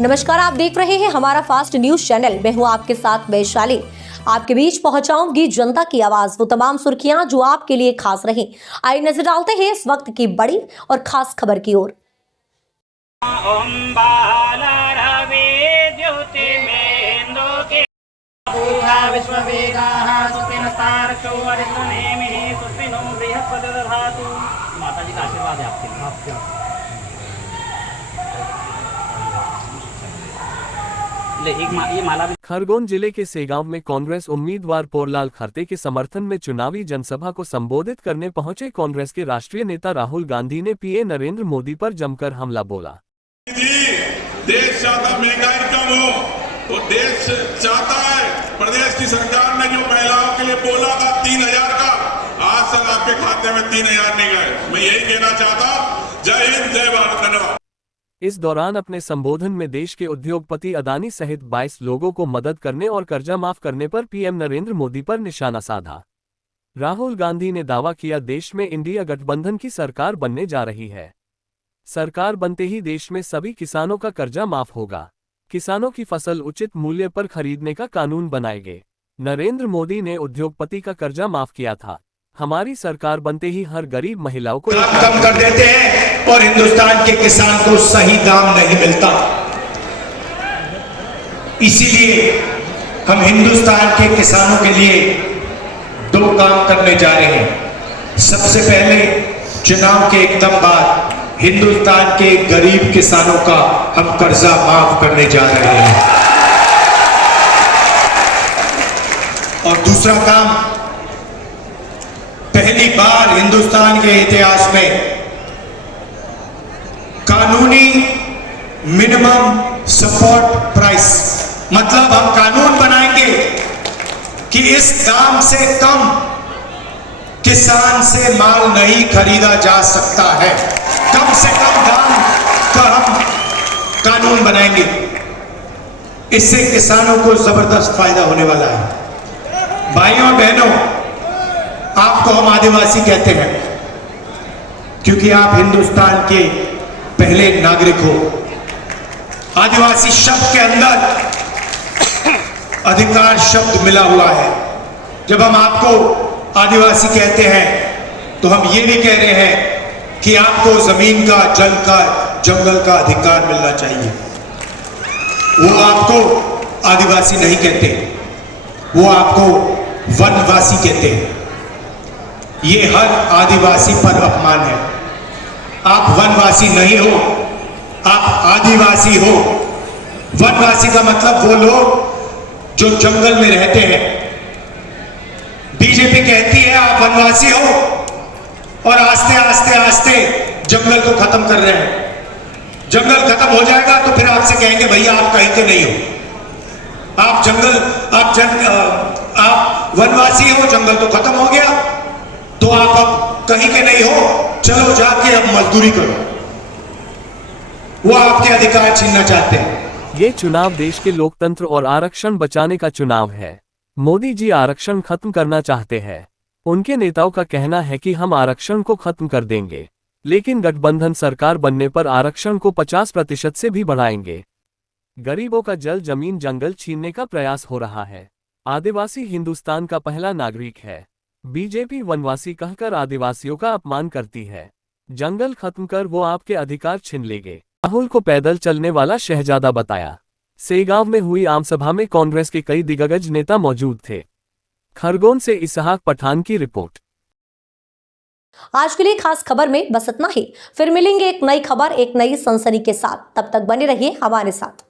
नमस्कार, आप देख रहे हैं हमारा फास्ट न्यूज चैनल। मैं हूं आपके साथ वैशाली। आपके बीच पहुंचाऊंगी जनता की आवाज, वो तमाम सुर्खियां जो आपके लिए खास रही। आइए नजर डालते हैं इस वक्त की बड़ी और खास खबर की ओर। माता जी का आशीर्वाद है आपके लिए। ये माला भी। खरगोन जिले के सेगांव में कांग्रेस उम्मीदवार पोरलाल खरते के समर्थन में चुनावी जनसभा को संबोधित करने पहुंचे कांग्रेस के राष्ट्रीय नेता राहुल गांधी ने पीएम नरेंद्र मोदी पर जमकर हमला बोला। देश चाहता महंगाई कम हो, तो देश चाहता है प्रदेश की सरकार ने जो महिलाओं के लिए बोला था 3000 का, आज तक आपके खाते में 3000 नहीं गए। मैं यही कहना चाहता हूं। जय हिंद, जय भारत, धन्यवाद। इस दौरान अपने संबोधन में देश के उद्योगपति अदानी सहित 22 लोगों को मदद करने और कर्जा माफ करने पर पीएम नरेंद्र मोदी पर निशाना साधा। राहुल गांधी ने दावा किया, देश में इंडिया गठबंधन की सरकार बनने जा रही है। सरकार बनते ही देश में सभी किसानों का कर्जा माफ होगा। किसानों की फसल उचित मूल्य पर खरीदने का कानून बनाएंगे। नरेंद्र मोदी ने उद्योगपति का कर्जा माफ किया था। हमारी सरकार बनते ही हर गरीब महिलाओं को कम कर देते हैं और हिंदुस्तान के किसान को सही दाम नहीं मिलता। इसीलिए हम हिंदुस्तान के किसानों के लिए दो काम करने जा रहे हैं। सबसे पहले चुनाव के एकदम बाद हिंदुस्तान के गरीब किसानों का हम कर्जा माफ करने जा रहे हैं। और दूसरा काम, पहली बार हिंदुस्तान के इतिहास में कानूनी मिनिमम सपोर्ट प्राइस, मतलब हम कानून बनाएंगे कि इस दाम से कम किसान से माल नहीं खरीदा जा सकता है। कम से कम दाम का हम कानून बनाएंगे। इससे किसानों को जबरदस्त फायदा होने वाला है। भाइयों और बहनों, आपको हम आदिवासी कहते हैं क्योंकि आप हिंदुस्तान के पहले नागरिक हो। आदिवासी शब्द के अंदर अधिकार शब्द मिला हुआ है। जब हम आपको आदिवासी कहते हैं तो हम ये भी कह रहे हैं कि आपको जमीन का, जल का, जंगल का अधिकार मिलना चाहिए। वो आपको आदिवासी नहीं कहते, वो आपको वनवासी कहते हैं। ये हर आदिवासी पर अपमान है। आप वनवासी नहीं हो, आप आदिवासी हो। वनवासी का मतलब वो लोग जो जंगल में रहते हैं। बीजेपी कहती है आप वनवासी हो और आस्ते आस्ते आस्ते जंगल को खत्म कर रहे हैं। जंगल खत्म हो जाएगा तो फिर आपसे कहेंगे भैया आप कहीं के नहीं हो। आप वनवासी हो, जंगल तो खत्म हो गया, तो आप अब कहीं के नहीं हो, चलो जाके अब मजदूरी करो। वो आपके अधिकार छीनना चाहते हैं। ये चुनाव देश के लोकतंत्र और आरक्षण बचाने का चुनाव है। मोदी जी आरक्षण खत्म करना चाहते हैं। उनके नेताओं का कहना है कि हम आरक्षण को खत्म कर देंगे, लेकिन गठबंधन सरकार बनने पर आरक्षण को 50% से भी बढ़ाएंगे। गरीबों का जल, जमीन, जंगल छीनने का प्रयास हो रहा है। आदिवासी हिंदुस्तान का पहला नागरिक है। बीजेपी वनवासी कहकर आदिवासियों का अपमान करती है। जंगल खत्म कर वो आपके अधिकार छीन लेंगे। राहुल को पैदल चलने वाला शहजादा बताया। सेगांव में हुई आमसभा में कांग्रेस के कई दिग्गज नेता मौजूद थे। खरगोन से इसहाक पठान की रिपोर्ट। आज के लिए खास खबर में बस इतना ही। फिर मिलेंगे एक नई खबर, एक नई सनसनी के साथ। तब तक बने रहिए हमारे साथ।